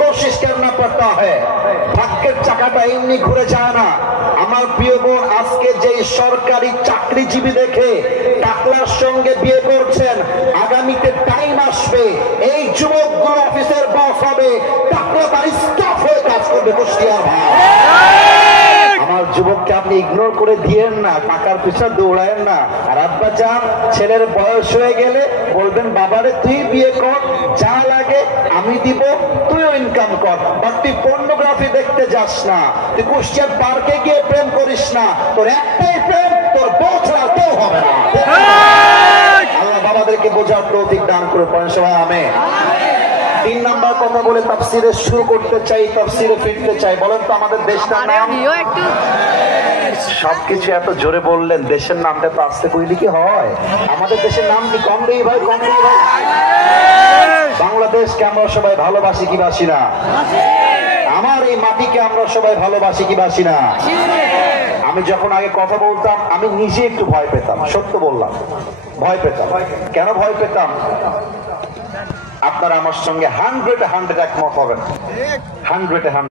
कोशिश करना पड़ता है ভাগ্যের চাকাটা এমনি ঘুরে যায় না আমার প্রিয় বোন আজকে যে সরকারি চাকরিজীবী দেখে টাকলার সঙ্গে বিয়ে করছেন আগামীতে টাইম আসবে এই যুবকগুলো অফিসের বস হবে টাকলা তার স্টাফ হয়ে কাজ করবে কুষ্টিয়ার ভাই আমার যুবককে আপনি ইগনোর করে দিয়েন না টাকার পিছনে দৌড়ায়েন না আর আব্বা যান ছেলের বয়স হয়ে গেলে বলবেন বাবারে তুই বিয়ে কর যা লাগে আমি দিব তুইও ইনকাম কর বাট তুই পর্নোগ্রাফি দেখতে যাস না তুই কুষ্টিয়ার পার্কে গিয়ে প্রেম করিস না তোর একটাই প্রেম তোর বউ ছাড়া কেউ হবে না আল্লাহ বাবাদেরকে বোঝার তৌফিক দান করে পড়েন সবাই আমিন 3 নাম্বার কথা বলে তাফসীরে শুরু করতে চাই তাফসীরে ফিরতে চাই বলেন তো আমাদের দেশটার নাম সবকিছু এত জোরে বললেন দেশের নামটা তো আস্তে কইলে কি হয় আমাদের দেশের নাম কি কম দেই ভাই কম দেই ভাই বাংলাদেশকে আমরা সবাই ভালোবাসি কি বাসি না আমার এই মাটিকে আমরা সবাই ভালোবাসি কি বাসি না আমি যখন আগে কথা বলতাম আমি নিজে একটু ভয় পেতাম সত্য বললাম ভয় পেতাম কেন ভয় পেতাম আপনারা আমার সঙ্গে 100 একমত হবেন 100